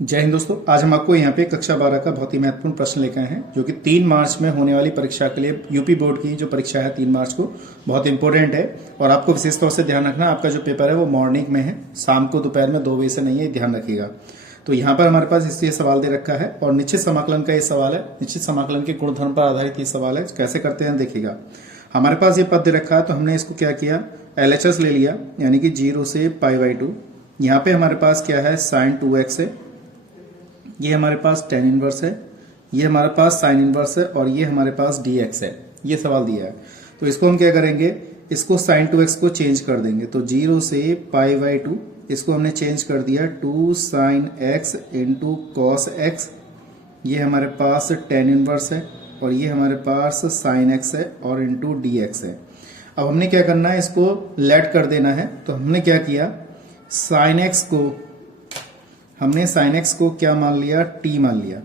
जय हिंद दोस्तों। आज हम आपको यहाँ पे कक्षा 12 का बहुत ही महत्वपूर्ण प्रश्न लेकर आए हैं जो कि 3 मार्च में होने वाली परीक्षा के लिए यूपी बोर्ड की जो परीक्षा है 3 मार्च को बहुत इंपॉर्टेंट है। और आपको विशेष तौर से ध्यान रखना, आपका जो पेपर है वो मॉर्निंग में है, शाम को दोपहर में 2 बजे से नहीं है, ध्यान रखिएगा। तो यहाँ पर हमारे पास इसलिए सवाल दे रखा है और निश्चित समाकलन का ये सवाल है। निश्चित समाकलन के गुणधर्म पर आधारित ये सवाल है। कैसे करते हैं देखिएगा। हमारे पास ये पद दे रखा है तो हमने इसको क्या किया, LHS ले लिया, यानी कि 0 से π/2। यहाँ पे हमारे पास क्या है, sin 2x है, ये हमारे पास tan इनवर्स है, ये हमारे पास sin इनवर्स है और ये हमारे पास dx है। ये सवाल दिया है तो इसको हम क्या करेंगे, इसको sin 2x को चेंज कर देंगे। तो 0 से π/2 इसको हमने चेंज कर दिया 2 sin x into cos x। ये हमारे पास tan इनवर्स है और ये हमारे पास sin x है और इंटू dx है। अब हमने क्या करना है, इसको लेट कर देना है। तो हमने क्या किया, sin x को क्या मान लिया, t मान लिया।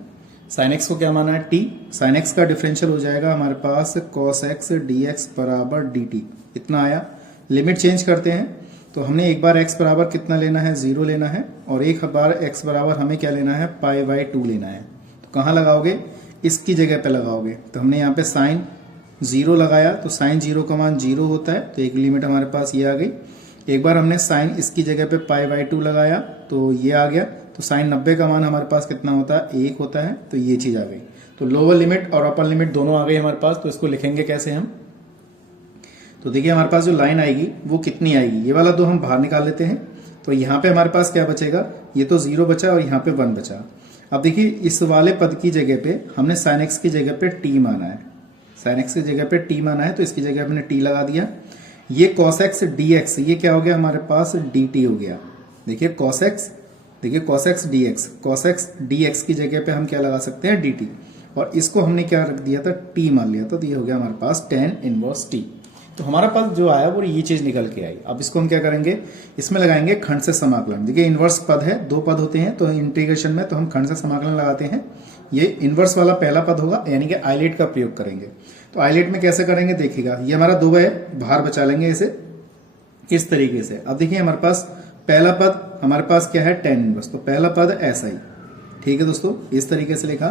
sin x को क्या माना है, t। sin x का डिफरेंशियल हो जाएगा हमारे पास cos x dx बराबर dt। इतना आया। लिमिट चेंज करते हैं तो हमने एक बार x बराबर कितना लेना है, 0 लेना है, और एक बार x बराबर हमें क्या लेना है, π/2 लेना है। तो कहाँ लगाओगे, इसकी जगह पे लगाओगे। तो हमने यहाँ पे sin 0 लगाया तो sin 0 का मान 0 होता है, तो एक लिमिट हमारे पास ये आ गई। एक बार हमने sin इसकी जगह पे π/2 लगाया तो ये आ गया। तो sin 90 का मान हमारे पास कितना होता है, 1 होता है। तो ये चीज आ गई। तो लोअर लिमिट और अपर लिमिट दोनों आ गई हमारे पास। तो इसको लिखेंगे कैसे हम, तो देखिए हमारे पास जो लाइन आएगी वो कितनी आएगी, ये वाला 2 हम बाहर निकाल लेते हैं। तो यहाँ पे हमारे पास क्या बचेगा, ये तो 0 बचा और यहाँ पे 1 बचा। अब देखिए इस वाले पद की जगह पे हमने sin x की जगह पे t माना है, sin x की जगह पे t माना है, तो इसकी जगह हमने t लगा दिया। ये cos x dx, ये क्या हो गया हमारे पास, dt हो गया। देखिए cos x dx की जगह पे हम क्या लगा सकते हैं, dt। और इसको हमने क्या रख दिया था, t मान लिया था। तो ये हो गया हमारे पास tan इनवर्स t। तो हमारा पास जो आया वो ये चीज निकल के आई। अब इसको हम क्या करेंगे, इसमें लगाएंगे खंड से समाकलन। देखिए इनवर्स पद है, 2 पद होते हैं तो इंटीग्रेशन में तो हम खंड से समाकलन लगाते हैं। ये इनवर्स वाला पहला पद होगा, यानी कि आइलेट का प्रयोग करेंगे। तो आइलेट में कैसे करेंगे देखिएगा, ये हमारा 2 है, बाहर बचा लेंगे इसे इस तरीके से। अब देखिए हमारे पास पहला पद हमारे पास क्या है, tan इनवर्स। तो पहला पद ऐसा ही, ठीक है दोस्तों, इस तरीके से लिखा।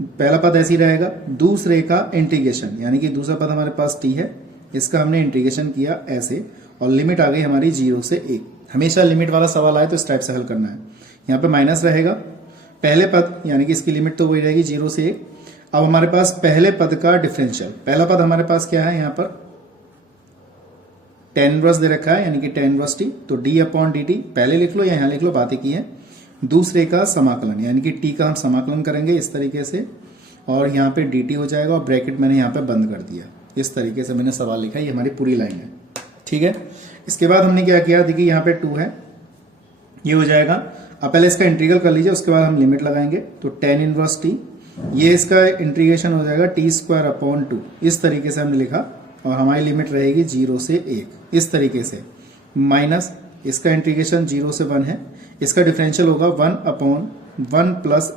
पहला पद ऐसे ही रहेगा। दूसरे का इंटीग्रेशन, यानी कि दूसरा पद हमारे पास t है, इसका हमने इंटीग्रेशन किया ऐसे, और लिमिट आ गई हमारी 0 से 1। हमेशा लिमिट वाला सवाल आए तो इस टाइप से हल करना है। यहाँ पे माइनस रहेगा पहले पद, यानी कि इसकी लिमिट तो वही रहेगी 0 से 1। अब हमारे पास पहले पद का डिफरेंशियल, पहला पद हमारे पास क्या है, यहाँ पर tan इनवर्स दे रखा है, यानी कि tan इनवर्स t। तो d/dt पहले लिख लो या यहाँ लिख लो, बात एक ही है। दूसरे का समाकलन, यानी कि t का हम समाकलन करेंगे इस तरीके से, और यहाँ पे dt हो जाएगा, और ब्रैकेट मैंने यहाँ पे बंद कर दिया। इस तरीके से मैंने सवाल लिखा, ये हमारी पूरी लाइन है, ठीक है। इसके बाद हमने क्या किया, देखिए यहाँ पे 2 है, ये हो जाएगा। अब पहले इसका इंटीग्रल कर लीजिए, उसके बाद हम लिमिट लगाएंगे। तो tan इनवर्स t, ये इसका इंटीग्रेशन हो जाएगा t²/2। इस तरीके से हमने लिखा, और हमारी लिमिट रहेगी 0 से 1 इस तरीके से। माइनस इसका इंटीग्रेशन 0 से 1 है, इसका डिफरेंशियल होगा 1/1 प्लस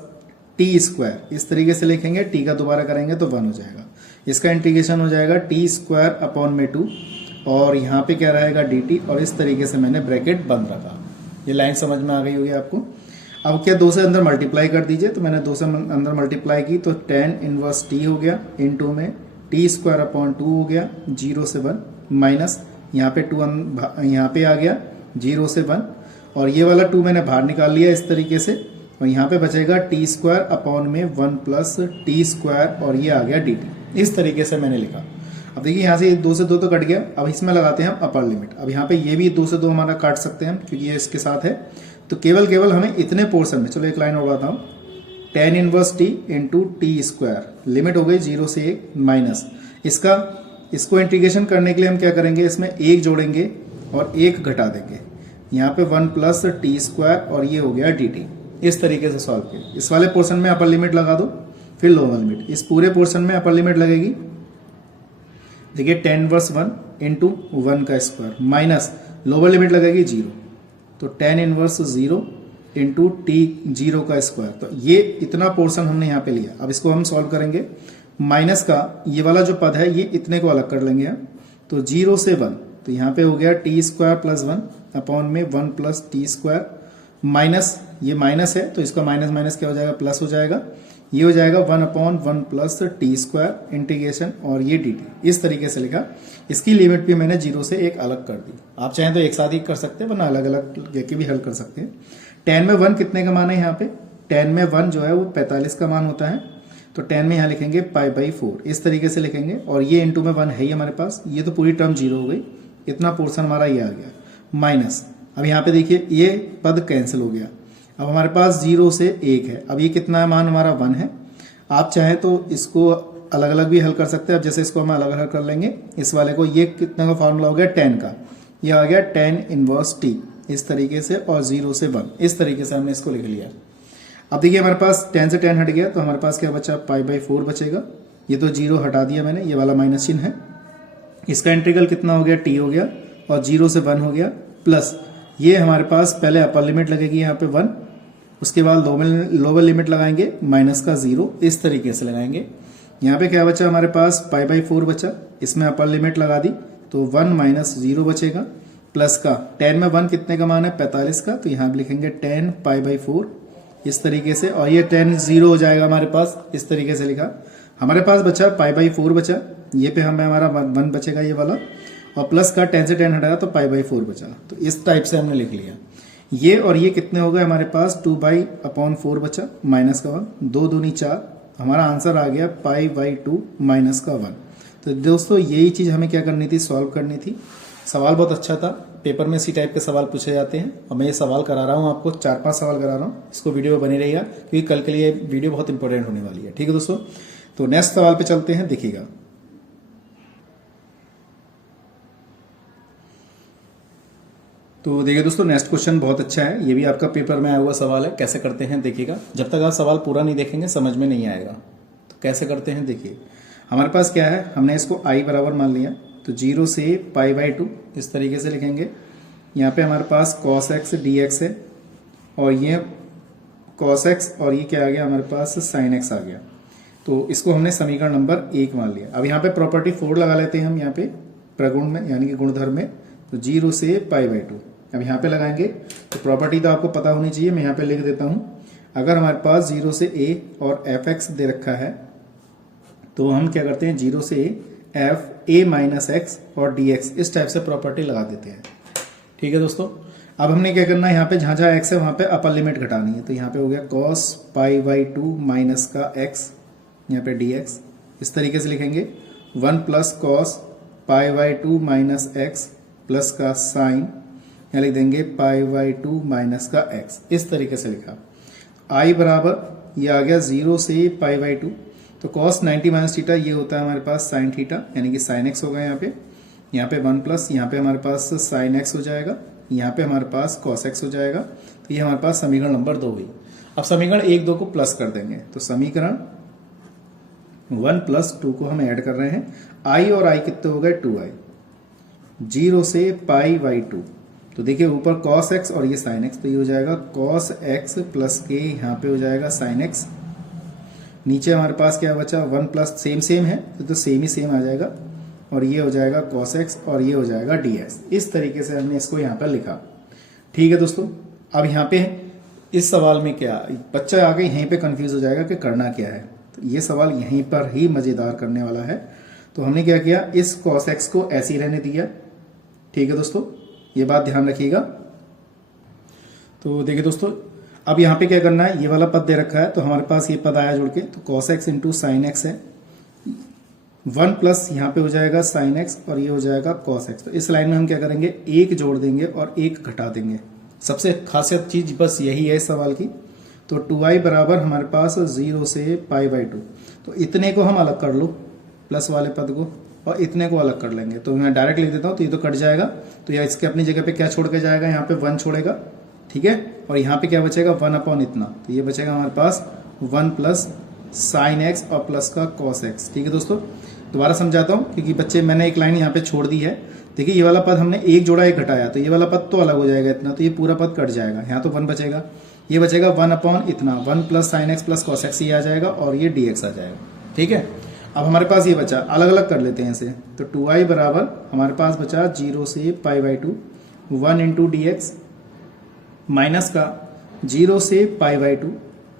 t²। इस तरीके से लिखेंगे, t का दोबारा करेंगे तो 1 हो जाएगा। इसका इंटीग्रेशन हो जाएगा t²/2, और यहाँ पे क्या रहेगा dt, और इस तरीके से मैंने ब्रैकेट बंद रखा। ये लाइन समझ में आ गई होगी आपको। अब क्या 2 से अंदर मल्टीप्लाई कर दीजिए। तो मैंने 2 से अंदर मल्टीप्लाई की तो tan इनवर्स t हो गया, इनटू में t²/2 हो गया 0 से 1, माइनस यहाँ पे 2 यहाँ पे आ गया 0 से 1, और ये वाला 2 मैंने बाहर निकाल लिया इस तरीके से। और यहाँ पे बचेगा t²/1 प्लस t², और ये आ गया dt। इस तरीके से मैंने लिखा। अब देखिए यहाँ से 2 से 2 तो कट गया। अब इसमें लगाते हैं हम अपर लिमिट। अब यहाँ पे ये भी 2 से 2 हमारा काट सकते हैं हम, क्योंकि ये इसके साथ है। तो केवल हमें इतने पोर्शन में, चलो एक लाइन और बताता हूँ, tan inverse t into t², limit हो गई 0 से 1, माइनस इसको इंटीग्रेशन करने के लिए हम क्या करेंगे, इसमें 1 जोड़ेंगे और 1 घटा देंगे। यहाँ पे 1 प्लस t², और ये हो गया dt। इस तरीके से सॉल्व किया। इस वाले पोर्शन में अपर लिमिट लगा दो, फिर लोअर लिमिट। इस पूरे पोर्शन में अपर लिमिट लगेगी, देखिए tan इनवर्स 1 इंटू 1 का स्क्वायर, माइनस लोअर लिमिट लगेगी 0। तो tan इनवर्स 0 इंटू t0 का स्क्वायर। तो ये इतना पोर्शन हमने यहाँ पे लिया। अब इसको हम सॉल्व करेंगे। माइनस का ये वाला जो पद है, ये इतने को अलग कर लेंगे हम। तो 0 से 1, तो यहाँ पे हो गया t² + 1 अपॉन में 1 + t², माइनस ये माइनस है तो इसका माइनस माइनस क्या हो जाएगा, प्लस हो जाएगा। ये हो जाएगा 1/1 प्लस टी स्क्वायर इंटीग्रेशन और ये डी टी, इस तरीके से लिखा। इसकी लिमिट भी मैंने 0 से 1 अलग कर दी। आप चाहें तो एक साथ ही कर सकते हैं, वरना अलग अलग लेके भी हल कर सकते हैं। 10 में 1 कितने का मान है यहाँ पे, 10 में 1 जो है वो 45 का मान होता है। तो 10 में यहाँ लिखेंगे π/4, इस तरीके से लिखेंगे। और ये इंटू में 1 है ही हमारे पास, ये तो पूरी टर्म 0 हो गई, इतना पोर्शन हमारा ये आ गया माइनस। अब यहाँ पे देखिए ये पद कैंसिल हो गया। अब हमारे पास 0 से 1 है। अब ये कितना मान हमारा 1 है। आप चाहें तो इसको अलग अलग भी हल कर सकते हैं। अब जैसे इसको हम अलग अलग कर लेंगे, इस वाले को, ये कितने का फॉर्मूला हो गया 10 का, ये आ गया 10 इनवर्स टी, इस तरीके से, और 0 से 1, इस तरीके से हमने इसको लिख लिया। अब देखिए हमारे पास 10 से 10 हट गया तो हमारे पास क्या बचा, π/4 बचेगा। ये तो 0 हटा दिया मैंने, ये वाला माइनस चिन्ह है। इसका इंटीग्रल कितना हो गया, t हो गया, और 0 से 1 हो गया, प्लस ये हमारे पास पहले अपर लिमिट लगेगी यहाँ पे 1, उसके बाद लोअर लिमिट लगाएंगे माइनस का 0, इस तरीके से लगाएंगे। यहाँ पे क्या बचा हमारे पास, π/4 बचा, इसमें अपर लिमिट लगा दी तो 1 माइनस 0 बचेगा, प्लस का 10 में 1 कितने का मान है, 45 का, तो यहाँ पे लिखेंगे 10 π/4, इस तरीके से। और ये 10 0 हो जाएगा हमारे पास, इस तरीके से लिखा। हमारे पास बचा π/4 बचा, ये पे हमें हमारा 1 बचेगा ये वाला, और प्लस का 10 से 10 हटाया तो π/4 बचा। तो इस टाइप से हमने लिख लिया। ये और ये कितने हो गए हमारे पास, 2/4 बचा, माइनस का 1, 2 दूनी 4, हमारा आंसर आ गया π/2 माइनस का 1। तो दोस्तों यही चीज़ हमें क्या करनी थी, सॉल्व करनी थी। सवाल बहुत अच्छा था, पेपर में इसी टाइप के सवाल पूछे जाते हैं, और मैं ये सवाल करा रहा हूँ आपको, 4-5 सवाल करा रहा हूँ। इसको वीडियो में बने रहिएगा, क्योंकि कल के लिए वीडियो बहुत इंपॉर्टेंट होने वाली है। ठीक है दोस्तों, तो नेक्स्ट सवाल पे चलते हैं, देखिएगा। तो देखिए दोस्तों, नेक्स्ट क्वेश्चन बहुत अच्छा है, ये भी आपका पेपर में आया हुआ सवाल है। कैसे करते हैं देखिएगा, जब तक आप सवाल पूरा नहीं देखेंगे समझ में नहीं आएगा। तो कैसे करते हैं देखिए, हमारे पास क्या है, हमने इसको i बराबर मान लिया, तो 0 से π/2 इस तरीके से लिखेंगे। यहाँ पे हमारे पास cos x dx है, और ये cos x, और ये क्या आ गया हमारे पास, sin x आ गया। तो इसको हमने समीकरण नंबर 1 मान लिया। अब यहाँ पे प्रॉपर्टी 4 लगा लेते हैं हम, यहाँ पे प्रगुण में, यानी कि गुणधर्म में। तो 0 से π/2 अब यहाँ पे लगाएंगे। तो प्रॉपर्टी तो आपको पता होनी चाहिए, मैं यहाँ पे लिख देता हूँ। अगर हमारे पास 0 से a और fx दे रखा है, तो हम क्या करते हैं, 0 से f a माइनस x और dx, इस टाइप से प्रॉपर्टी लगा देते हैं। ठीक है दोस्तों, अब हमने क्या करना है, यहाँ पे जहाँ जहाँ x है वहाँ पे अपर लिमिट घटानी है। तो यहाँ पे हो गया cos π/2 माइनस का x, यहाँ पे dx, इस तरीके से लिखेंगे। 1 plus cos π/2 minus x plus का साइन, यहाँ लिख देंगे π/2 माइनस का x, इस तरीके से लिखा। i बराबर ये आ गया 0 से π/2, तो cos 90 माइनस थीटा ये होता है हमारे पास sin थीटा, यानी कि sin x होगा यहाँ पे 1 प्लस, यहाँ पे हमारे पास sin x हो जाएगा, यहाँ पे हमारे पास cos x हो जाएगा। तो ये हमारे पास समीकरण नंबर 2 हुई। अब समीकरण 1, 2 को प्लस कर देंगे, तो समीकरण 1 प्लस 2 को हम ऐड कर रहे हैं। i और i कितने हो गए, 2i, 0 से π/2। तो देखिए ऊपर cos x और ये sin x, तो ये हो जाएगा cos x प्लस के, यहाँ पे हो जाएगा sin x। नीचे हमारे पास क्या बचा, 1 प्लस, सेम है तो सेम ही सेम आ जाएगा, और ये हो जाएगा cos x और ये हो जाएगा dx। इस तरीके से हमने इसको यहाँ पर लिखा। ठीक है दोस्तों, अब यहाँ पे इस सवाल में क्या, बच्चा आगे यहीं पे कंफ्यूज हो जाएगा कि करना क्या है। तो ये सवाल यहीं पर ही मजेदार करने वाला है। तो हमने क्या किया, इस cos x को ऐसे ही रहने दिया। ठीक है दोस्तों, ये बात ध्यान रखिएगा। तो देखिए दोस्तों, अब यहाँ पे क्या करना है, ये वाला पद दे रखा है, तो हमारे पास ये पद आया जुड़ के, तो cos x into sine x है। 1 प्लस यहाँ पे हो जाएगा sin x और ये हो जाएगा cos x। तो इस लाइन में हम क्या करेंगे, 1 जोड़ देंगे और 1 घटा देंगे। सबसे खासियत चीज बस यही है इस सवाल की। तो 2i बराबर हमारे पास 0 से π/2। तो इतने को हम अलग कर लो, प्लस वाले पद को, और इतने को अलग कर लेंगे। तो मैं डायरेक्ट लिख देता हूँ, तो ये तो कट जाएगा। तो यह इसके अपनी जगह पे क्या छोड़ के जाएगा, यहाँ पे 1 छोड़ेगा। ठीक है, और यहाँ पे क्या बचेगा, 1 अपॉन इतना। तो ये बचेगा हमारे पास 1 प्लस साइन एक्स और प्लस का cos x। ठीक है दोस्तों, दोबारा समझाता हूँ, क्योंकि बच्चे मैंने एक लाइन यहाँ पे छोड़ दी है। देखिए ये वाला पद हमने 1 जोड़ा 1 घटाया, तो ये वाला पद तो अलग हो जाएगा इतना, तो ये पूरा पद कट जाएगा। यहाँ तो 1 बचेगा, ये बचेगा 1 अपॉन इतना, 1 plus sine x plus cos x, ये आ जाएगा, और ये dx आ जाएगा। ठीक है, अब हमारे पास ये बचा, अलग अलग कर लेते हैं इसे। तो 2i बराबर हमारे पास बचा 0 से π/2, 1 इंटू dx माइनस का 0 से pi by two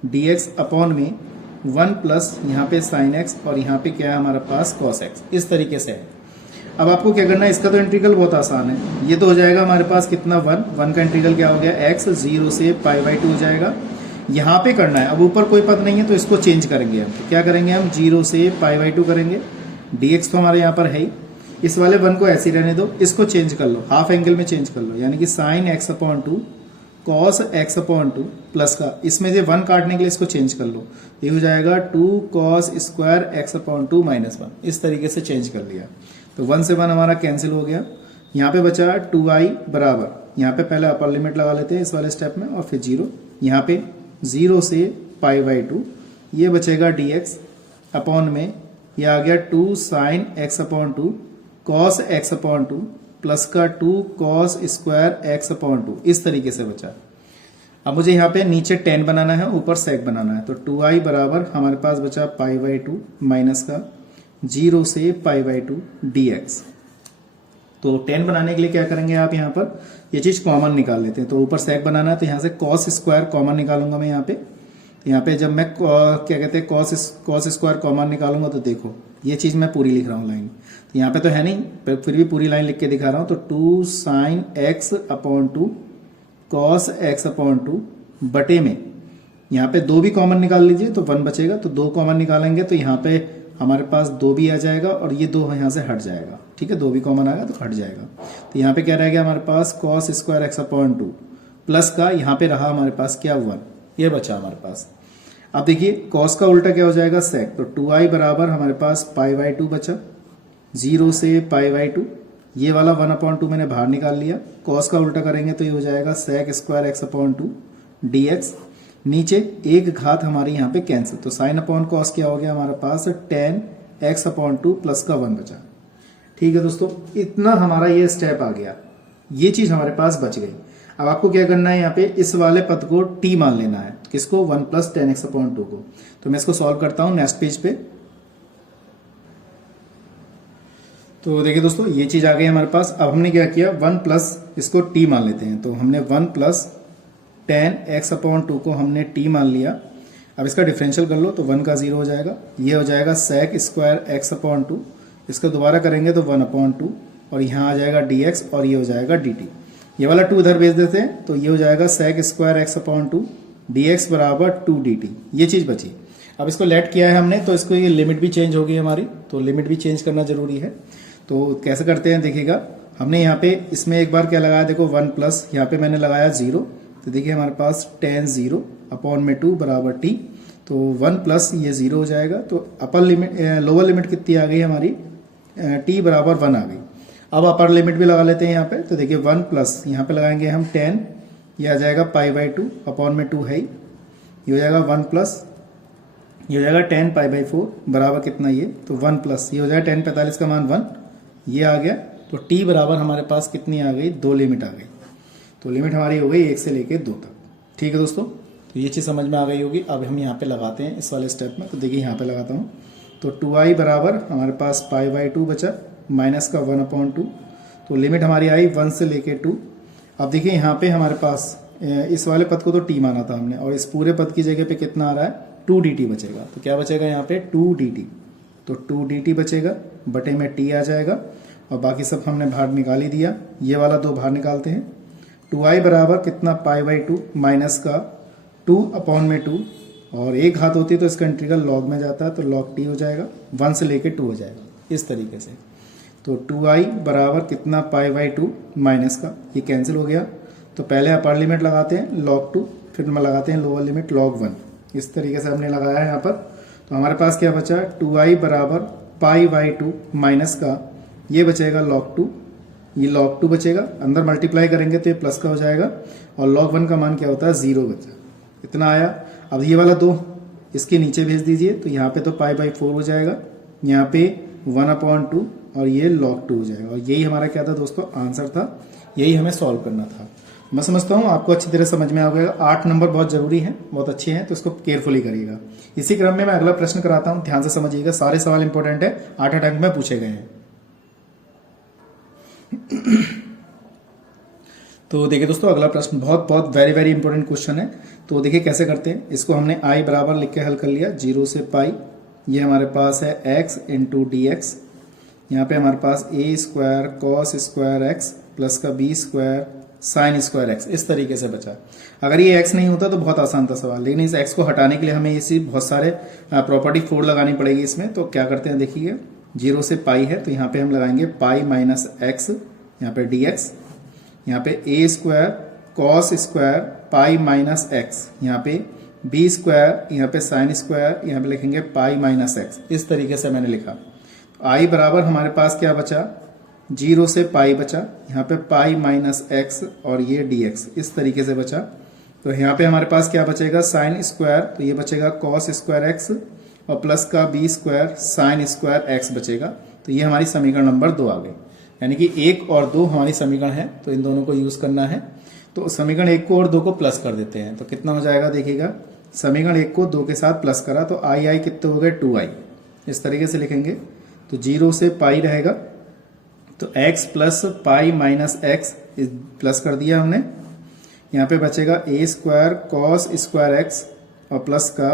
D x upon में 1 प्लस यहाँ पे साइन एक्स और यहाँ पे क्या है हमारे पास कॉस एक्स, इस तरीके से है। अब आपको क्या करना है, इसका तो इंटीग्रल बहुत आसान है। ये तो हो जाएगा हमारे पास कितना 1 का इंटीग्रल क्या हो गया एक्स, 0 से पाई बाई टू हो जाएगा। यहाँ पे करना है, अब ऊपर कोई पद नहीं है तो इसको चेंज करेंगे हम। तो क्या करेंगे हम, 0 से पाई बाई टू करेंगे। dx तो हमारे यहाँ पर है ही, इस वाले 1 को ऐसे ही रहने दो, इसको चेंज कर लो, हाफ एंगल में चेंज कर लो, यानी कि sine x upon to cos x upon two plus का, इसमें से 1 काटने के लिए इसको चेंज कर लो, ये हो जाएगा 2 cos square x upon to minus 1। इस तरीके से चेंज कर लिया तो 1 से 1 हमारा कैंसिल हो गया। यहाँ पे बचा 2i बराबर, यहाँ पे पहले अपर लिमिट लगा लेते हैं इस वाले स्टेप में और फिर 0, यहाँ पे 0 से पाई बाई टू, ये बचेगा dx अपॉन में ये आ गया 2 sine x upon to cos x upon two plus का 2 cos square x upon to, इस तरीके से बचा। अब मुझे यहाँ पे नीचे tan बनाना है, ऊपर sec बनाना है, तो 2i बराबर हमारे पास बचा पाई बाई टू माइनस का 0 से पाई बाई टू dx। तो tan बनाने के लिए क्या करेंगे आप, यहाँ पर ये चीज कॉमन निकाल लेते हैं। तो ऊपर sec बनाना है तो यहाँ से cos स्क्वायर कॉमन निकालूंगा मैं यहाँ पे जब मैं क्या कहते हैं cos स्क्वायर कॉमन निकालूंगा तो देखो ये चीज मैं पूरी लिख रहा हूँ लाइन, तो यहाँ पे तो है नहीं पर फिर भी पूरी लाइन लिख के दिखा रहा हूँ। तो 2 sine x upon to cos x upon to बटे में यहाँ पे 2 भी कॉमन निकाल लीजिए तो 1 बचेगा, तो 2 कॉमन निकालेंगे तो यहाँ पे हमारे पास 2 भी आ जाएगा और ये 2 यहाँ से हट जाएगा, ठीक है, 2 भी कॉमन आएगा तो हट जाएगा। तो यहाँ पे क्या रह गया हमारे पास cos square x upon two plus का यहाँ पे रहा हमारे पास क्या 1, ये बचा हमारे पास। अब देखिए कॉस का उल्टा क्या हो जाएगा सेक, तो 2i बराबर हमारे पास पाई बाई टू बचा, 0 से पाई बाई टू, ये वाला 1 अपॉन टू मैंने बाहर निकाल लिया। कॉस का उल्टा करेंगे तो ये हो जाएगा sec square x upon two dx, नीचे एक घात हमारी यहाँ पे कैंसिल, तो साइन अपॉन कॉस क्या हो गया हमारे पास tan x upon two plus का 1 बचा। ठीक है दोस्तों, इतना हमारा ये स्टेप आ गया, ये चीज हमारे पास बच गई। अब आपको क्या करना है, यहाँ पे इस वाले पद को t मान लेना है, किसको 1 plus tan x upon to को। तो मैं इसको सॉल्व करता हूं नेक्स्ट पेज पे। तो देखिए दोस्तों ये चीज आ गई हमारे पास। अब हमने क्या किया, 1 प्लस इसको t मान लेते हैं, तो हमने 1 plus tan x upon to को हमने t मान लिया। अब इसका डिफरेंशियल कर लो तो 1 का 0 हो जाएगा, ये हो जाएगा sec square x upon two, इसको दोबारा करेंगे तो 1 अपॉन टू और यहाँ आ जाएगा dx और ये हो जाएगा dt। ये वाला 2 इधर भेज देते हैं तो ये हो जाएगा sec square x upon two dx बराबर 2 dt, ये चीज बची। अब इसको लेट किया है हमने तो इसको ये लिमिट भी चेंज हो गई हमारी, तो लिमिट भी चेंज करना जरूरी है। तो कैसे करते हैं देखिएगा, हमने यहाँ पे इसमें एक बार क्या लगाया, देखो 1 प्लस यहाँ पे मैंने लगाया 0, तो देखिए हमारे पास tan 0 अपॉन में 2 बराबर t, तो 1 प्लस ये 0 हो जाएगा। तो अपर लिमिट लोअर लिमिट कितनी आ गई हमारी, t बराबर 1 आ गई। अब अपर लिमिट भी लगा लेते हैं यहाँ पे, तो देखिए 1 प्लस यहाँ पे लगाएंगे हम tan, ये आ जाएगा पाई बाई टू अपॉन में 2 है, ये हो जाएगा 1 प्लस ये हो जाएगा tan पाई बाई 4 बराबर कितना ये, तो 1 प्लस ये हो जाएगा tan 45 का मान 1, ये आ गया। तो t बराबर हमारे पास कितनी आ गई, 2 लिमिट आ गई। तो लिमिट हमारी हो गई 1 से लेके 2 तक। ठीक है दोस्तों, तो ये चीज़ समझ में आ गई होगी। अब हम यहाँ पे लगाते हैं इस वाले स्टेप में, तो देखिए यहाँ पे लगाता हूँ, तो 2i बराबर हमारे पास पाई बाई टू बचा माइनस का 1 अपॉन टू, तो लिमिट हमारी आई 1 से लेके 2। अब देखिए यहाँ पे हमारे पास इस वाले पद को तो t माना था हमने, और इस पूरे पद की जगह पे कितना आ रहा है, 2 dt बचेगा। तो क्या बचेगा यहाँ पे 2 dt, तो 2 dt बचेगा, बटे में t आ जाएगा और बाकी सब हमने बाहर निकाल ही दिया। ये वाला 2 बाहर निकालते हैं, 2i बराबर कितना पाई बाई टू माइनस का 2 अपॉन में 2, और एक घात होती है तो इसका इंटीग्रल लॉग में जाता है तो लॉग t हो जाएगा, 1 से लेके 2 हो जाएगा इस तरीके से। तो 2i बराबर कितना पाई बाई टू माइनस का, ये कैंसिल हो गया। तो पहले अपर लिमिट लगाते हैं log 2, फिर में लगाते हैं लोअर लिमिट log 1, इस तरीके से हमने लगाया है यहाँ पर। तो हमारे पास क्या बचा, 2i बराबर पाई बाई टू माइनस का ये बचेगा log 2, ये log 2 बचेगा, अंदर मल्टीप्लाई करेंगे तो ये प्लस का हो जाएगा, और log 1 का मान क्या होता है 0 बचा, इतना आया। अब ये वाला 2 इसके नीचे भेज दीजिए, तो यहाँ पे तो पाई बाई 4 हो जाएगा, यहाँ पे 1 अपॉन 2 और ये log 2 हो जाएगा। और यही हमारा क्या था दोस्तों, आंसर था, यही हमें सॉल्व करना था। मैं समझता हूँ आपको अच्छी तरह समझ में आ गया। 8 नंबर बहुत जरूरी है, बहुत अच्छे हैं, तो इसको केयरफुली करिएगा। इसी क्रम में मैं अगला प्रश्न कराता हूँ, ध्यान से समझिएगा, सारे सवाल इंपॉर्टेंट है, 8 अंक में पूछे गए हैं। तो देखिए दोस्तों अगला प्रश्न बहुत बहुत वेरी वेरी इंपॉर्टेंट क्वेश्चन है। तो देखिए कैसे करते हैं इसको। हमने आई बराबर लिख के हल कर लिया 0 से पाई। ये हमारे पास है x इंटू डी एक्स। यहाँ पे हमारे पास a square cos square x plus का b square sine square x इस तरीके से बचा। अगर ये x नहीं होता तो बहुत आसान था सवाल, लेकिन इस x को हटाने के लिए हमें इसी बहुत सारे प्रॉपर्टी 4 लगानी पड़ेगी इसमें। तो क्या करते हैं देखिए 0 से पाई है तो यहाँ पे हम लगाएंगे पाई माइनस एक्स, यहाँ पे डी एक्स। यहाँ पे a square cos square pi minus x, यहाँ पे b स्क्वायर, यहाँ पे साइन स्क्वायर, यहाँ पे लिखेंगे पाई माइनस एक्स। इस तरीके से मैंने लिखा। आई बराबर हमारे पास क्या बचा 0 से पाई बचा, यहाँ पे पाई माइनस एक्स और ये डी एक्स इस तरीके से बचा। तो यहाँ पे हमारे पास क्या बचेगा साइन स्क्वायर, तो ये बचेगा कॉस स्क्वायर एक्स और प्लस का b square sine square x बचेगा। तो ये हमारी समीकरण नंबर 2 आ गई। यानी कि 1 और 2 हमारी समीकरण है, तो इन दोनों को यूज करना है। तो समीकरण 1 को और 2 को प्लस कर देते हैं तो कितना हो जाएगा देखिएगा। समीकरण 1 को 2 के साथ प्लस करा तो आई कितने हो गए 2i। इस तरीके से लिखेंगे तो 0 से पाई रहेगा तो x plus pi minus x plus कर दिया हमने। यहाँ पे बचेगा a square cos square x और प्लस का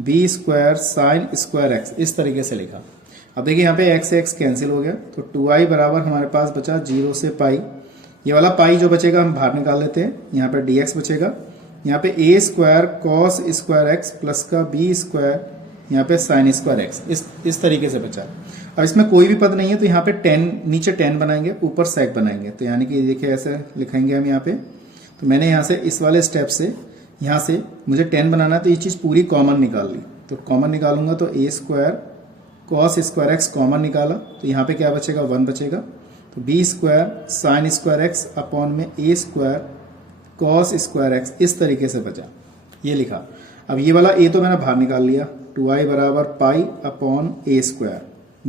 b square sine square x इस तरीके से लिखा। अब देखिए यहाँ पे x से x कैंसिल हो गया तो 2i बराबर हमारे पास बचा 0 से पाई। ये वाला पाई जो बचेगा हम बाहर निकाल लेते हैं, यहाँ पे dx बचेगा। यहाँ पे a square cos square x plus का b स्क्वायर यहाँ पे साइन स्क्वायर एक्स इस तरीके से बचा। अब इसमें कोई भी पद नहीं है तो यहाँ पे 10 नीचे 10 बनाएंगे ऊपर सेक बनाएंगे। तो यानी कि देखिए ऐसे लिखेंगे हम यहाँ पे। तो मैंने यहाँ से इस वाले स्टेप से यहाँ से मुझे 10 बनाना है तो ये चीज़ पूरी कॉमन निकाल ली। तो कॉमन निकालूंगा तो a square cos square x common निकाला तो यहाँ पे क्या बचेगा 1 बचेगा। तो b square sine square x upon में a square cos square x इस तरीके से बचा, ये लिखा। अब ये वाला a तो मैंने बाहर निकाल लिया 2i बराबर पाई अपॉन a स्क्वायर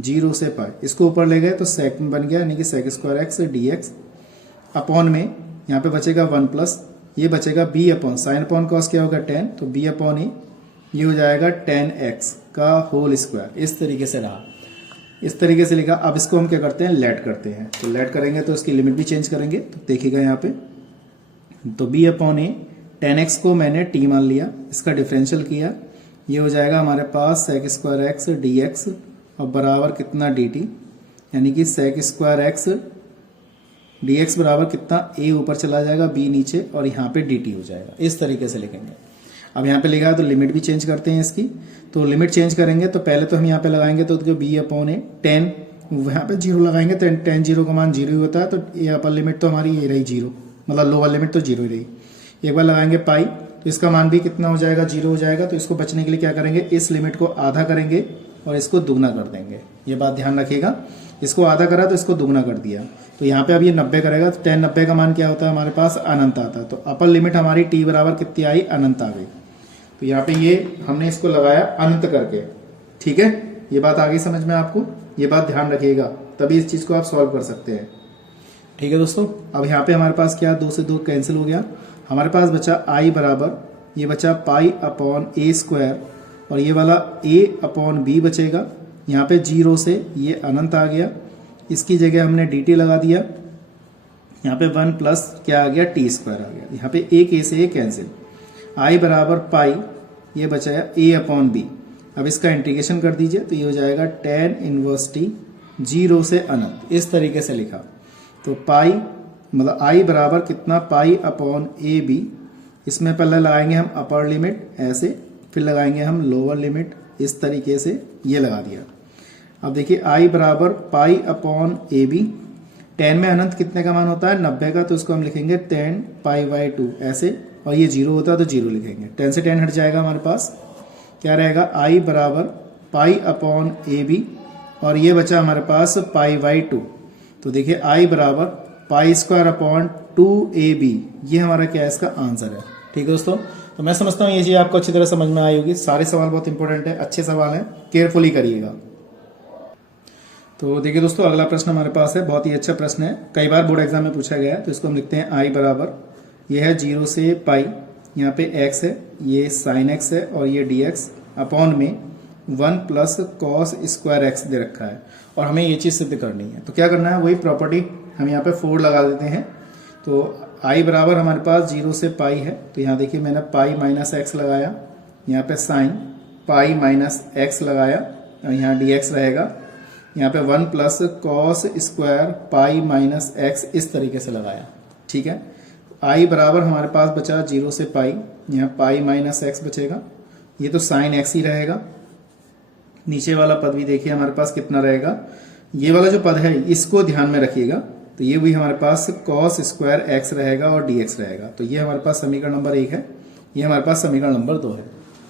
0 से पाई। इसको ऊपर ले गए तो सेक में बन गया यानी कि sec square x d x upon में यहाँ पे बचेगा 1 प्लस ये बचेगा b upon sine upon cos क्या होगा 10 तो b अपॉन ए ये हो जाएगा 10x का होल स्क्वायर। इस तरीके से रहा, इस तरीके से लिखा। अब इसको हम क्या करते हैं लेट करते हैं। तो लेट करेंगे तो इसकी लिमिट भी चेंज करेंगे। तो देखिएगा यहाँ पे तो b अपॉन ए 10x को मैंने t मान लिया, इसका डिफरेंशियल किया, ये हो जाएगा हमारे पास sec square x d x और बराबर कितना डी टी, यानी कि sec square x d x बराबर कितना a ऊपर चला जाएगा b नीचे और यहाँ पे dt हो जाएगा। इस तरीके से लिखेंगे। अब यहाँ पे लिखा है तो लिमिट भी चेंज करते हैं इसकी। तो लिमिट चेंज करेंगे तो पहले तो हम यहाँ पे लगाएंगे तो b अपॉन ए 10 यहाँ पे 0 लगाएंगे तो 10 0 का मान 0 ही होता है। तो ये अपर लिमिट तो हमारी ये रही 0, मतलब लोअर लिमिट तो 0 ही रही। एक बार लगाएंगे पाई तो इसका मान भी कितना हो जाएगा 0 हो जाएगा। तो इसको बचने के लिए क्या करेंगे इस लिमिट को आधा करेंगे और इसको दुगना कर देंगे। ये बात ध्यान रखिएगा, इसको आधा करा तो इसको दुगना कर दिया। तो यहाँ पे अब ये 90 करेगा तो 10 90 का मान क्या होता है हमारे पास अनंत आता है। तो अपर लिमिट हमारी t बराबर कितनी आई अनंत आ गई। तो यहाँ पे ये हमने इसको लगाया अनंत करके, ठीक है। ये बात आ गई समझ में आपको, ये बात ध्यान रखिएगा तभी इस चीज को आप सॉल्व कर सकते हैं, ठीक है दोस्तों। अब यहाँ पे हमारे पास क्या 2 से 2 कैंसिल हो गया, हमारे पास बचा i बराबर ये बचा पाई अपॉन ए स्क्वायर और ये वाला a अपॉन b बचेगा। यहाँ पे 0 से ये अनंत आ गया, इसकी जगह हमने dt लगा दिया। यहाँ पे 1 प्लस क्या आ गया t स्क्वायर आ गया। यहाँ पे एक a से a कैंसिल, i बराबर पाई ये बचाया a अपॉन b। अब इसका इंटीग्रेशन कर दीजिए तो ये हो जाएगा tan इनवर्स t 0 से अनंत। इस तरीके से लिखा। तो पाई मतलब i बराबर कितना पाई अपॉन ए बी। इसमें पहले लगाएंगे हम अपर लिमिट ऐसे, फिर लगाएंगे हम लोअर लिमिट इस तरीके से, ये लगा दिया। अब देखिए i बराबर पाई अपॉन ए बी। 10 में अनंत कितने का मान होता है 90 का, तो इसको हम लिखेंगे 10 पाई बाई 2 ऐसे, और ये 0 होता है तो 0 लिखेंगे। 10 से 10 हट जाएगा, हमारे पास क्या रहेगा i बराबर पाई अपॉन ए बी और ये बचा हमारे पास पाई बाई 2। तो देखिए i बराबर पाई स्क्वायर अपॉन 2ab, ये हमारा क्या है इसका आंसर है, ठीक है दोस्तों। तो मैं समझता हूँ ये चीज़ आपको अच्छी तरह समझ में आई होगी। सारे सवाल बहुत इंपॉर्टेंट है, अच्छे सवाल हैं, केयरफुली करिएगा। तो देखिए दोस्तों अगला प्रश्न हमारे पास है, बहुत ही अच्छा प्रश्न है, कई बार बोर्ड एग्जाम में पूछा गया है। तो इसको हम लिखते हैं i बराबर ये है 0 से पाई, यहाँ पे x है, ये साइन x है और ये dx अपॉन में 1 प्लस कॉस स्क्वायर एक्स दे रखा है और हमें ये चीज़ सिद्ध करनी है। तो क्या करना है, वही प्रॉपर्टी हम यहाँ पे 4 लगा देते हैं। तो आई बराबर हमारे पास 0 से पाई है, तो यहाँ देखिए मैंने पाई माइनस एक्स लगाया, यहाँ पे साइन पाई माइनस एक्स लगाया और यहाँ dx रहेगा, यहाँ पे 1 plus cos square pi minus x इस तरीके से लगाया। ठीक है, आई बराबर हमारे पास बचा 0 से पाई, यहाँ पाई माइनस एक्स बचेगा, ये तो साइन एक्स ही रहेगा। नीचे वाला पद भी देखिए हमारे पास कितना रहेगा, ये वाला जो पद है इसको ध्यान में रखिएगा, तो ये भी हमारे पास कॉस स्क्वायर एक्स रहेगा और dx रहेगा। तो ये हमारे पास समीकरण नंबर 1 है, ये हमारे पास समीकरण नंबर 2 है।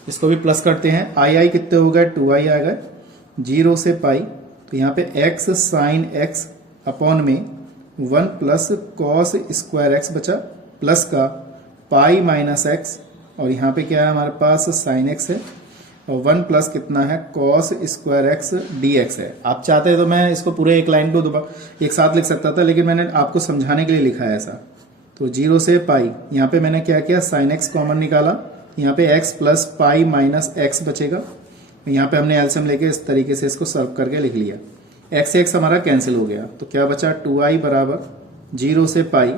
इसको भी प्लस करते हैं, आई कितने हो गए 2i आ गए, 0 से पाई, तो यहाँ पे x साइन x अपॉन में 1 प्लस कॉस स्क्वायर एक्स बचा, प्लस का पाई माइनस एक्स, और यहाँ पे क्या है हमारे पास साइन एक्स है, और 1 प्लस कितना है कॉस स्क्वायर एक्स dx है। आप चाहते हैं तो मैं इसको पूरे एक लाइन को दोबारा एक साथ लिख सकता था, लेकिन मैंने आपको समझाने के लिए लिखा है ऐसा। तो 0 से पाई, यहाँ पे मैंने क्या किया साइन एक्स कॉमन निकाला, यहाँ पे x plus pi minus x बचेगा, यहाँ पे हमने एलसीएम लेके इस तरीके से इसको सॉल्व करके लिख लिया। x से x हमारा कैंसिल हो गया, तो क्या बचा 2i बराबर 0 से पाई,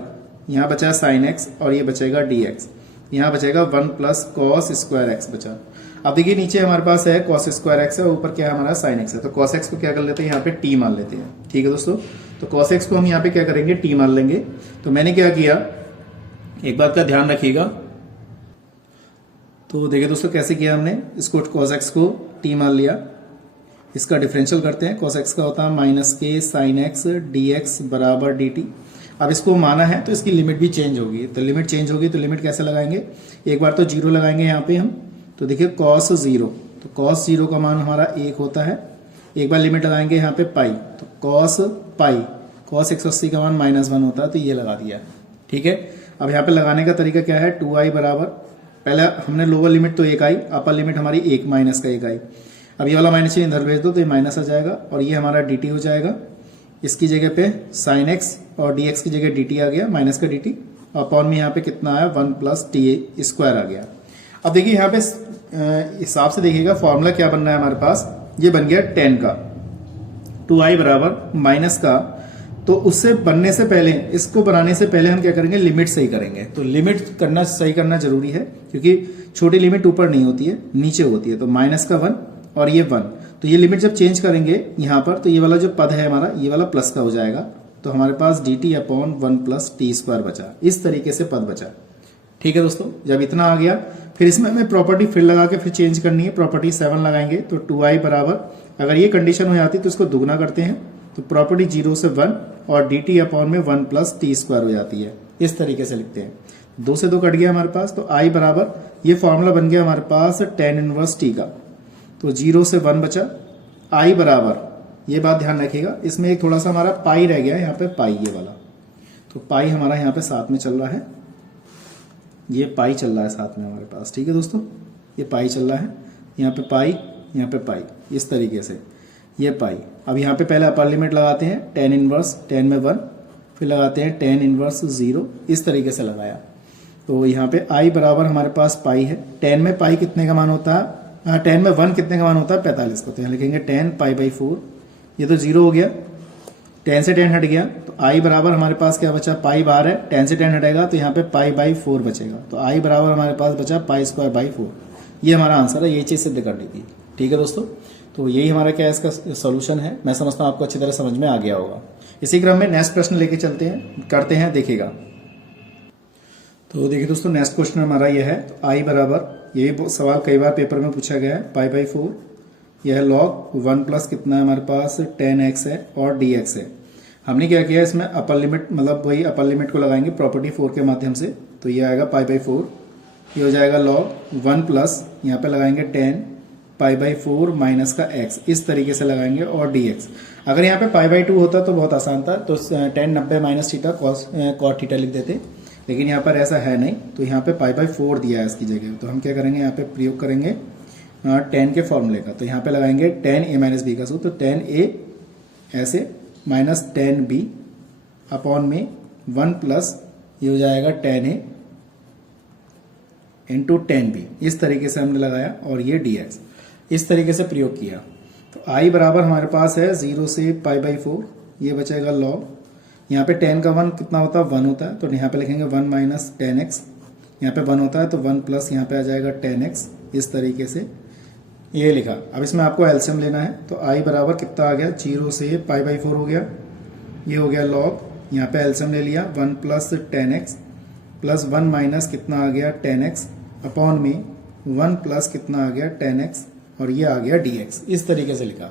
यहाँ बचा साइन एक्स और ये बचेगा dx, यहाँ बचेगा 1 प्लस कॉस स्क्वायर एक्स बचा। अब देखिए नीचे हमारे पास है कॉस स्क्वायर एक्स है और ऊपर क्या है हमारा साइन एक्स है, तो कॉस एक्स को क्या कर लेते हैं यहाँ पे t मान लेते हैं। ठीक है दोस्तों, तो कॉस एक्स को हम यहाँ पे क्या करेंगे t मान लेंगे। तो मैंने क्या किया, एक बात का ध्यान रखिएगा, तो देखिए दोस्तों कैसे किया हमने, इसको कॉस एक्स को t मान लिया, इसका डिफरेंशियल करते हैं, कॉस एक्स का होता है माइनस के साइन एक्स dx बराबर dt। अब इसको माना है तो इसकी लिमिट भी चेंज होगी, तो लिमिट चेंज होगी तो लिमिट कैसे लगाएंगे, एक बार तो 0 लगाएंगे यहाँ पे हम, तो देखिए cos 0, तो cos 0 का मान हमारा 1 होता है, एक बार लिमिट लगाएंगे यहाँ पे पाई, तो cos पाई cos 180 का मान -1 होता है, तो ये लगा दिया। ठीक है, अब यहाँ पे लगाने का तरीका क्या है, 2i बराबर, पहले हमने लोअर लिमिट तो 1 आई, अपर लिमिट हमारी 1 माइनस का 1 आई, अब ये वाला माइनस इधर भेज दो तो ये माइनस आ जाएगा और ये हमारा dt हो जाएगा, इसकी जगह पे साइन एक्स और dx की जगह dt आ गया माइनस का dt, अपॉन में यहाँ पे कितना आया 1 प्लस टी स्क्वायर आ गया। अब देखिए यहाँ पे हिसाब से देखिएगा फॉर्मूला क्या बन रहा है हमारे पास, ये बन गया 10 का 2i बराबर माइनस का, तो उससे बनने से पहले, इसको बनाने से पहले हम क्या करेंगे लिमिट सही करेंगे। तो लिमिट करना सही करना जरूरी है, क्योंकि छोटी लिमिट ऊपर नहीं होती है नीचे होती है, तो माइनस का 1 और ये 1, तो ये लिमिट जब चेंज करेंगे यहाँ पर, तो ये वाला जो पद है हमारा ये वाला प्लस का हो जाएगा, तो हमारे पास dt upon 1 plus T square बचा, इस तरीके से पद बचा। ठीक है दोस्तों, जब इतना आ गया फिर इसमें हमें प्रॉपर्टी फिर लगा के फिर चेंज करनी है, प्रॉपर्टी 7 लगाएंगे, तो 2i बराबर, अगर ये कंडीशन हो जाती तो इसको दुगना करते हैं, तो प्रॉपर्टी 0 से 1 और dt अपॉन में 1 प्लस टी स्क्वायर हो जाती है, इस तरीके से लिखते हैं। 2 से 2 कट गया हमारे पास, तो i बराबर, ये फॉर्मूला बन गया हमारे पास tan इनवर्स t का, तो 0 से 1 बचा, i बराबर, ये बात ध्यान रखिएगा, इसमें एक थोड़ा सा हमारा पाई रह गया है, यहाँ पे पाई ये वाला, तो पाई हमारा यहाँ पे साथ में चल रहा है, ये पाई चल रहा है साथ में हमारे पास। ठीक है दोस्तों, ये पाई चल रहा है, यहाँ पे पाई, यहाँ पे पाई, इस तरीके से ये पाई। अब यहाँ पे पहले अपर लिमिट लगाते हैं, tan इनवर्स, tan में 1, फिर लगाते हैं tan इनवर्स 0, इस तरीके से लगाया। तो यहाँ पे i बराबर हमारे पास पाई है, tan में पाई कितने का मान होता है, tan में 1 कितने का मान होता है 45 का, तो यहाँ लिखेंगे tan पाई बाई 4, ये तो 0 हो गया, tan से tan हट गया, तो i बराबर हमारे पास क्या बचा, पाई बाहर है, tan से tan हटेगा तो यहाँ पे पाई बाई 4 बचेगा, तो i बराबर हमारे पास बचा पाई स्क्वायर बाई 4। ये हमारा आंसर है, ये चीज़ सिद्ध करनी थी। ठीक है दोस्तों, तो यही हमारा क्या इसका सोल्यूशन है। मैं समझता हूँ आपको अच्छी तरह समझ में आ गया होगा। इसी क्रम में नेक्स्ट प्रश्न लेके चलते हैं, करते हैं, देखिएगा। तो देखिए दोस्तों, नेक्स्ट क्वेश्चन हमारा यह है, तो i बराबर, यही सवाल कई बार पेपर में पूछा गया है, पाई बाई 4, यह है log 1 प्लस कितना है हमारे पास tan x है और dx है। हमने क्या किया, इसमें अपर लिमिट, मतलब वही अपर लिमिट को लगाएंगे प्रॉपर्टी 4 के माध्यम से, तो ये आएगा पाई बाई 4, ये हो जाएगा log 1 प्लस, यहाँ पे लगाएंगे tan पाई बाई 4 माइनस का x, इस तरीके से लगाएंगे, और dx। अगर यहाँ पे पाई बाई 2 होता तो बहुत आसान था, तो tan 90 minus theta cot theta लिख देते, लेकिन यहाँ पर ऐसा है नहीं, तो यहाँ पे पाई बाई 4 दिया है इसकी जगह, तो हम क्या करेंगे, यहाँ पे प्रयोग करेंगे tan के फॉर्मूले का, तो यहाँ पे लगाएंगे tan a माइनस बी का सूत्र, तो tan a ऐसे माइनस tan b अपॉन में 1 प्लस, ये हो जाएगा tan a into tan b, इस तरीके से हमने लगाया, और ये dx, इस तरीके से प्रयोग किया। तो i बराबर हमारे पास है 0 से पाई बाई 4, ये बचेगा log यहाँ पे tan का 1 कितना होता है, 1 होता है, तो यहाँ पे लिखेंगे 1 माइनस टेन एक्स। यहाँ पे 1 होता है तो 1 प्लस यहाँ पे आ जाएगा tan x। इस तरीके से ये लिखा। अब इसमें आपको एलसीएम लेना है, तो i बराबर कितना आ गया, 0 से π/4 हो गया, ये हो गया लॉग, यहाँ पे एलसीएम ले लिया 1 plus tan x plus 1 minus कितना आ गया tan x अपॉन में 1 प्लस कितना आ गया tan x और ये आ गया dx। इस तरीके से लिखा।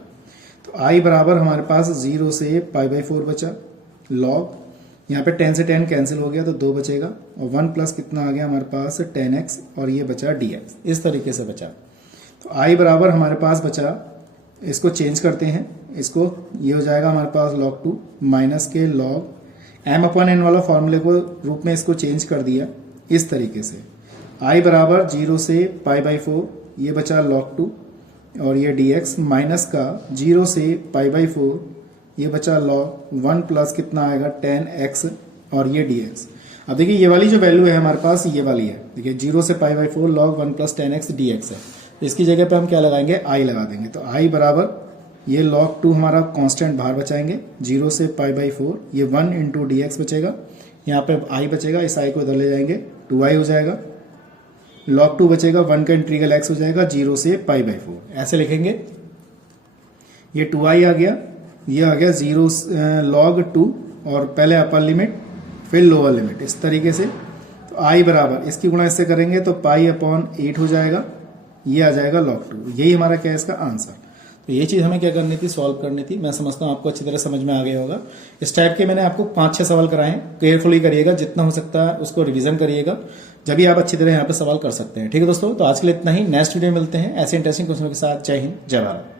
तो i बराबर हमारे पास 0 से π/4 बचा, लॉग यहाँ पे 10 से 10 कैंसिल हो गया तो 2 बचेगा, और 1 प्लस कितना आ गया हमारे पास tan x और ये बचा dx। इस तरीके से बचा। तो i बराबर हमारे पास बचा, इसको चेंज करते हैं, इसको ये हो जाएगा हमारे पास log 2 माइनस के log m/n वाला फॉर्मूले को रूप में इसको चेंज कर दिया इस तरीके से। i बराबर 0 से π/4 ये बचा log 2 और ये dx माइनस का 0 से π/4 ये बचा log 1 प्लस कितना आएगा tan x और ये dx। अब देखिए ये वाली जो वैल्यू है हमारे पास ये वाली है, देखिए 0 से π/4 log 1 plus tan x dx है, तो इसकी जगह पे हम क्या लगाएंगे, i लगा देंगे। तो i बराबर ये log 2 हमारा कांस्टेंट बाहर बचाएंगे, 0 से π/4 ये 1 इंटू dx बचेगा, यहाँ पे i बचेगा, इस i को इधर ले जाएंगे 2i हो जाएगा, log 2 बचेगा, 1 का इंटीग्रल x हो जाएगा 0 से π/4, ऐसे लिखेंगे। ये 2i आ गया, ये आ गया 0 log 2 और पहले अपर लिमिट फिर लोअर लिमिट, इस तरीके से। तो i बराबर इसकी गुणा इससे करेंगे तो π/8 हो जाएगा, ये आ जाएगा log 2। यही हमारा क्या है इसका आंसर। तो ये चीज़ हमें क्या करनी थी, सॉल्व करनी थी। मैं समझता हूँ आपको अच्छी तरह समझ में आ गया होगा। इस टाइप के मैंने आपको 5-6 सवाल कराए हैं, केयरफुली करिएगा, जितना हो सकता है उसको रिवीजन करिएगा, जब भी आप अच्छी तरह यहाँ पे सवाल कर सकते हैं। ठीक है दोस्तों, तो आज के लिए इतना ही। नेक्स्ट वीडियो में मिलते हैं ऐसे इंटरेस्टिंग क्वेश्चनों के साथ। जय हिंद, जय भारत।